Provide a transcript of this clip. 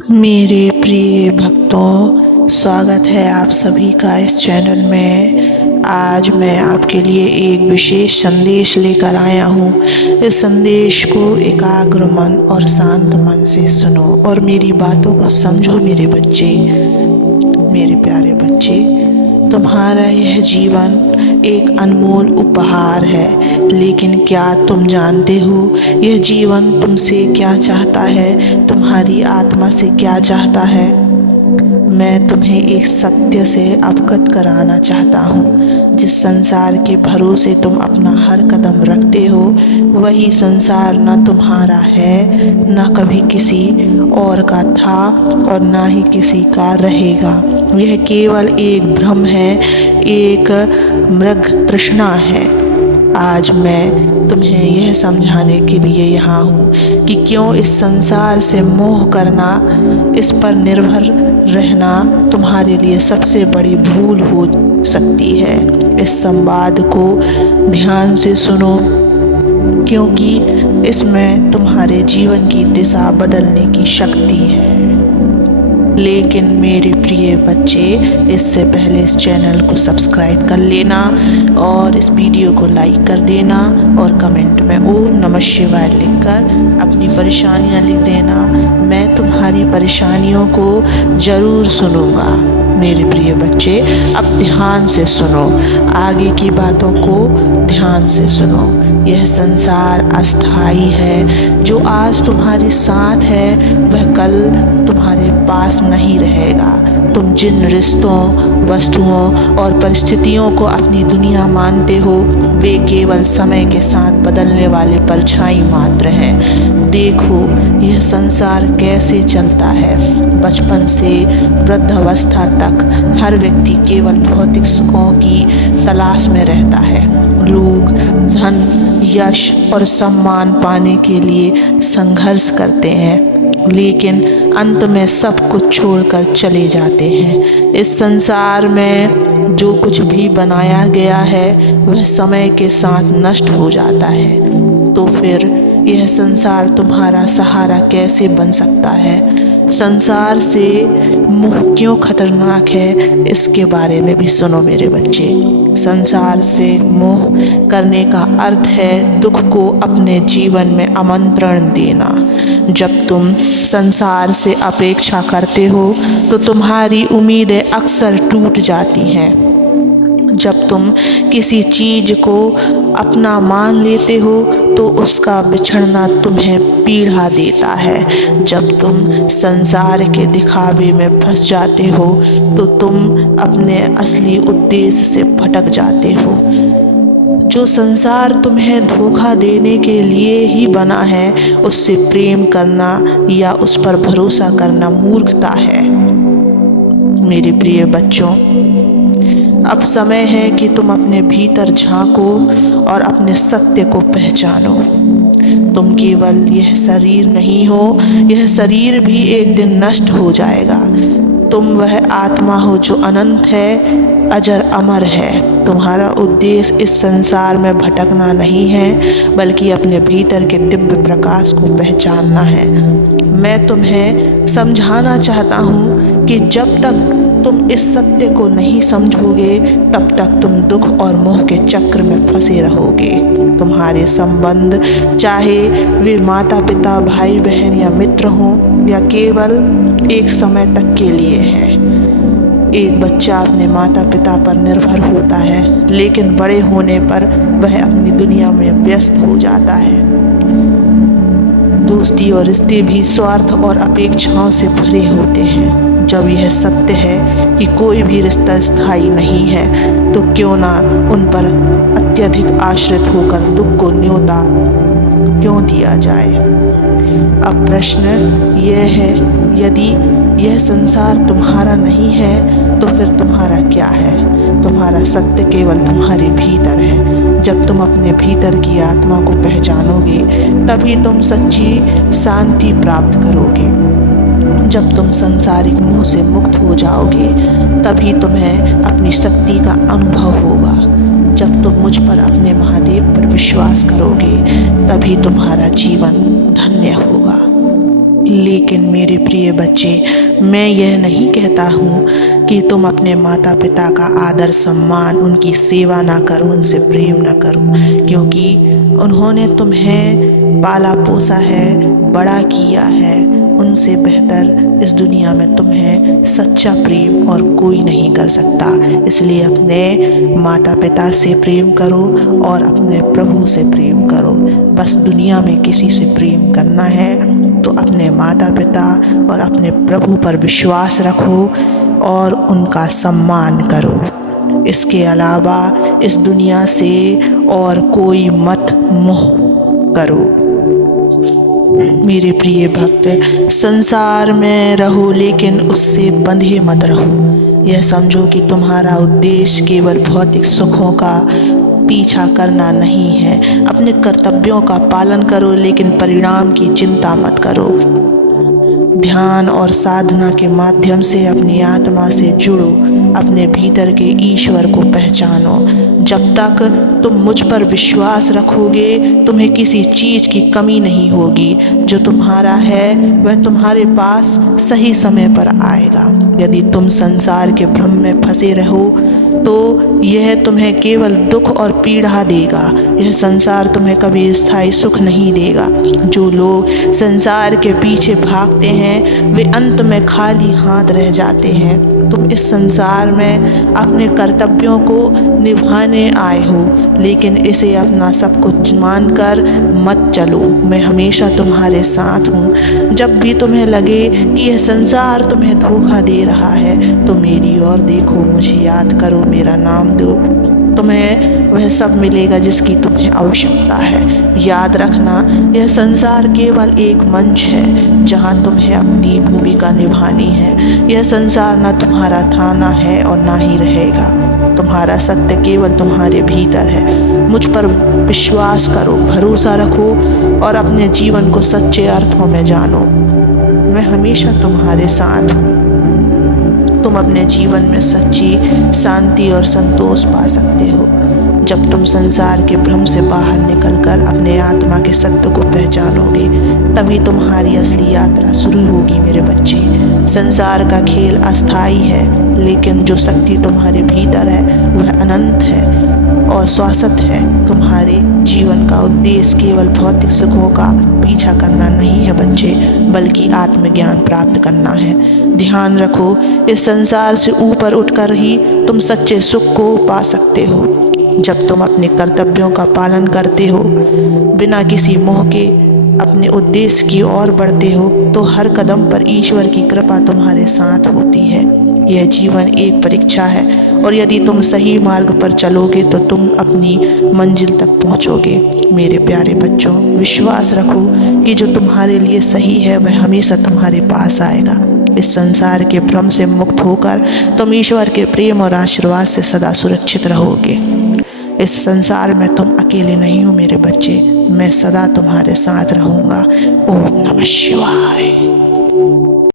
मेरे प्रिय भक्तों, स्वागत है आप सभी का इस चैनल में। आज मैं आपके लिए एक विशेष संदेश लेकर आया हूँ। इस संदेश को एकाग्र मन और शांत मन से सुनो और मेरी बातों को समझो। मेरे बच्चे, मेरे प्यारे बच्चे, तुम्हारा यह जीवन एक अनमोल उपहार है, लेकिन क्या तुम जानते हो यह जीवन तुमसे क्या चाहता है, तुम्हारी आत्मा से क्या चाहता है? मैं तुम्हें एक सत्य से अवगत कराना चाहता हूँ। जिस संसार के भरोसे तुम अपना हर कदम रखते हो, वही संसार न तुम्हारा है, न कभी किसी और का था और न ही किसी का रहेगा। यह केवल एक भ्रम है, एक मृग तृष्णा है। आज मैं तुम्हें यह समझाने के लिए यहाँ हूँ कि क्यों इस संसार से मोह करना, इस पर निर्भर रहना तुम्हारे लिए सबसे बड़ी भूल हो सकती है। इस संवाद को ध्यान से सुनो, क्योंकि इसमें तुम्हारे जीवन की दिशा बदलने की शक्ति है। लेकिन मेरे प्रिय बच्चे, इससे पहले इस चैनल को सब्सक्राइब कर लेना और इस वीडियो को लाइक कर देना और कमेंट में ओम नमः शिवाय लिखकर अपनी परेशानियां लिख देना। मैं तुम्हारी परेशानियों को ज़रूर सुनूंगा। मेरे प्रिय बच्चे, अब ध्यान से सुनो, आगे की बातों को ध्यान से सुनो। यह संसार अस्थाई है। जो आज तुम्हारे साथ है वह कल तुम्हारे पास नहीं रहेगा। तुम जिन रिश्तों, वस्तुओं और परिस्थितियों को अपनी दुनिया मानते हो, वे केवल समय के साथ बदलने वाले परछाई मात्र हैं। देखो यह संसार कैसे चलता है। बचपन से वृद्धावस्था तक हर व्यक्ति केवल भौतिक सुखों की तलाश में रहता है। लोग धन, यश और सम्मान पाने के लिए संघर्ष करते हैं, लेकिन अंत में सब कुछ छोड़कर चले जाते हैं। इस संसार में जो कुछ भी बनाया गया है वह समय के साथ नष्ट हो जाता है। तो फिर यह संसार तुम्हारा सहारा कैसे बन सकता है? संसार से मोह क्यों खतरनाक है, इसके बारे में भी सुनो मेरे बच्चे। संसार से मोह करने का अर्थ है दुख को अपने जीवन में आमंत्रण देना। जब तुम संसार से अपेक्षा करते हो तो तुम्हारी उम्मीदें अक्सर टूट जाती हैं। जब तुम किसी चीज़ को अपना मान लेते हो तो उसका बिछड़ना तुम्हें पीड़ा देता है। जब तुम संसार के दिखावे में फंस जाते हो तो तुम अपने असली उद्देश्य से भटक जाते हो। जो संसार तुम्हें धोखा देने के लिए ही बना है, उससे प्रेम करना या उस पर भरोसा करना मूर्खता है। मेरे प्रिय बच्चों, अब समय है कि तुम अपने भीतर झांको और अपने सत्य को पहचानो। तुम केवल यह शरीर नहीं हो, यह शरीर भी एक दिन नष्ट हो जाएगा। तुम वह आत्मा हो जो अनंत है, अजर अमर है। तुम्हारा उद्देश्य इस संसार में भटकना नहीं है, बल्कि अपने भीतर के दिव्य प्रकाश को पहचानना है। मैं तुम्हें समझाना चाहता हूँ कि जब तक तुम इस सत्य को नहीं समझोगे, तब तक तुम दुख और मोह के चक्र में फंसे रहोगे। तुम्हारे संबंध, चाहे वे माता पिता, भाई बहन या मित्र हों, या केवल एक समय तक के लिए हैं। एक बच्चा अपने माता पिता पर निर्भर होता है, लेकिन बड़े होने पर वह अपनी दुनिया में व्यस्त हो जाता है। दोस्ती और रिश्ते भी स्वार्थ और अपेक्षाओं से भरे होते हैं। जब यह सत्य है कि कोई भी रिश्ता स्थायी नहीं है, तो क्यों ना उन पर अत्यधिक आश्रित होकर दुख को न्योता क्यों दिया जाए। अब प्रश्न यह है, यदि यह संसार तुम्हारा नहीं है तो फिर तुम्हारा क्या है? तुम्हारा सत्य केवल तुम्हारे भीतर है। जब तुम अपने भीतर की आत्मा को पहचानोगे, तभी तुम सच्ची शांति प्राप्त करोगे। जब तुम सांसारिक मोह से मुक्त हो जाओगे, तभी तुम्हें अपनी शक्ति का अनुभव होगा। जब तुम मुझ पर, अपने महादेव पर विश्वास करोगे, तभी तुम्हारा जीवन धन्य होगा। लेकिन मेरे प्रिय बच्चे, मैं यह नहीं कहता हूँ कि तुम अपने माता पिता का आदर सम्मान, उनकी सेवा ना करो, उनसे प्रेम ना करो, क्योंकि उन्होंने तुम्हें पाला पोसा है, बड़ा किया है। उनसे बेहतर इस दुनिया में तुम्हें सच्चा प्रेम और कोई नहीं कर सकता। इसलिए अपने माता पिता से प्रेम करो और अपने प्रभु से प्रेम करो। बस दुनिया में किसी से प्रेम करना है तो अपने माता पिता और अपने प्रभु पर विश्वास रखो और उनका सम्मान करो। इसके अलावा इस दुनिया से और कोई मत मोह करो। मेरे प्रिय भक्त, संसार में रहो लेकिन उससे बंधे मत रहो। यह समझो कि तुम्हारा उद्देश्य केवल भौतिक सुखों का पीछा करना नहीं है। अपने कर्तव्यों का पालन करो लेकिन परिणाम की चिंता मत करो। ध्यान और साधना के माध्यम से अपनी आत्मा से जुड़ो, अपने भीतर के ईश्वर को पहचानो। जब तक तुम मुझ पर विश्वास रखोगे, तुम्हें किसी चीज़ की कमी नहीं होगी। जो तुम्हारा है वह तुम्हारे पास सही समय पर आएगा। यदि तुम संसार के भ्रम में फंसे रहो तो यह तुम्हें केवल दुख और पीड़ा देगा। यह संसार तुम्हें कभी स्थायी सुख नहीं देगा। जो लोग संसार के पीछे भागते हैं वे अंत में खाली हाथ रह जाते हैं। तुम इस संसार में अपने कर्तव्यों को निभाने आए हो, लेकिन इसे अपना सब कुछ मानकर मत चलो। मैं हमेशा तुम्हारे साथ हूँ। जब भी तुम्हें लगे कि यह संसार तुम्हें धोखा दे रहा है तो मेरी ओर देखो, मुझे याद करो, मेरा नाम दो, तुम्हें वह सब मिलेगा जिसकी तुम्हें आवश्यकता है। याद रखना, यह संसार केवल एक मंच है जहाँ तुम्हें अपनी भूमिका निभानी है। यह संसार ना तुम्हारा थाना है और ना ही रहेगा। तुम्हारा सत्य केवल तुम्हारे भीतर है। मुझ पर विश्वास करो, भरोसा रखो और अपने जीवन को सच्चे अर्थों में जानो। मैं हमेशा तुम्हारे साथ हूँ। तुम अपने जीवन में सच्ची शांति और संतोष पा सकते हो जब तुम संसार के भ्रम से बाहर निकलकर अपने आत्मा के सत्य को पहचानोगे। तभी तुम्हारी असली यात्रा शुरू होगी मेरे बच्चे। संसार का खेल अस्थायी है, लेकिन जो शक्ति तुम्हारे भीतर है वह अनंत है और शाश्वत है। तुम्हारे जीवन का उद्देश्य केवल भौतिक सुखों का पीछा करना नहीं है बच्चे, बल्कि आत्मज्ञान प्राप्त करना है। ध्यान रखो, इस संसार से ऊपर उठकर ही तुम सच्चे सुख को पा सकते हो। जब तुम अपने कर्तव्यों का पालन करते हो, बिना किसी मोह के अपने उद्देश्य की ओर बढ़ते हो, तो हर कदम पर ईश्वर की कृपा तुम्हारे साथ होती है। यह जीवन एक परीक्षा है और यदि तुम सही मार्ग पर चलोगे तो तुम अपनी मंजिल तक पहुंचोगे। मेरे प्यारे बच्चों, विश्वास रखो कि जो तुम्हारे लिए सही है वह हमेशा तुम्हारे पास आएगा। इस संसार के भ्रम से मुक्त होकर तुम ईश्वर के प्रेम और आशीर्वाद से सदा सुरक्षित रहोगे। इस संसार में तुम अकेले नहीं हो मेरे बच्चे, मैं सदा तुम्हारे साथ रहूँगा। ओम नमः शिवाय।